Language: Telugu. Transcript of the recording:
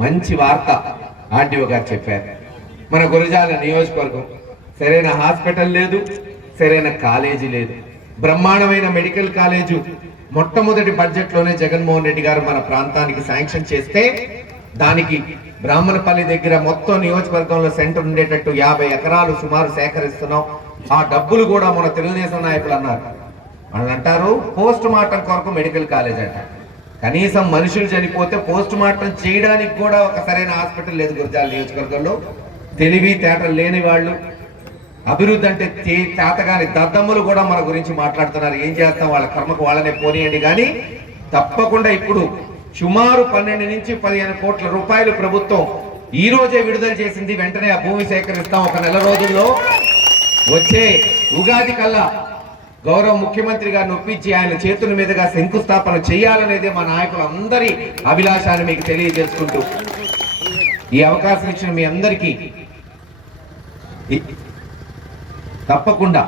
మంచి వార్త ఆర్డీఓ గారు చెప్పారు. మన గురజాల నియోజకవర్గం సరైన హాస్పిటల్ లేదు సరైన కాలేజీ లేదు. బ్రహ్మాండమైన మెడికల్ కాలేజు మొట్టమొదటి బడ్జెట్లోనే జగన్మోహన్ రెడ్డి గారు మన ప్రాంతానికి శాంక్షన్ చేస్తే దానికి బ్రాహ్మణపల్లి దగ్గర మొత్తం నియోజకవర్గంలో సెంటర్ ఉండేటట్టు యాభై ఎకరాలు సుమారు సేకరిస్తున్నాం. ఆ డబ్బులు కూడా మన తెలుగుదేశం నాయకులు అన్నారు. వాళ్ళు అంటారు పోస్ట్ మార్టం కొరకు మెడికల్ కాలేజ్ అంటారు కనీసం మనుషులు చనిపోతే పోస్ట్ మార్టం చేయడానికి కూడా ఒక సరైన హాస్పిటల్ లేదు గురజాల నియోజకవర్గంలో. తెలివి తేటలు లేని వాళ్ళు. అభివృద్ధి అంటే తే- చేతగాని దద్దమ్ములు కూడా మన గురించి మాట్లాడుతున్నారు. ఏం చేస్తాం? వాళ్ళ కర్మకు వాళ్ళనే పోనీయండి. కానీ తప్పకుండా ఇప్పుడు సుమారు పన్నెండు నుంచి పదిహేను కోట్ల రూపాయలు ప్రభుత్వం ఈ రోజే విడుదల చేసింది. వెంటనే ఆ భూమి సేకరిస్తాం. ఒక నెల రోజుల్లో వచ్చే ఉగాది కల్లా గౌరవ ముఖ్యమంత్రి గారిని ఒప్పించి ఆయన చేతుల మీదుగా శంకుస్థాపన చేయాలనేదే మా నాయకులందరి అభిలాషాన్ని మీకు తెలియజేసుకుంటూ ఈ అవకాశం ఇచ్చిన మీ అందరికీ తప్పకుండా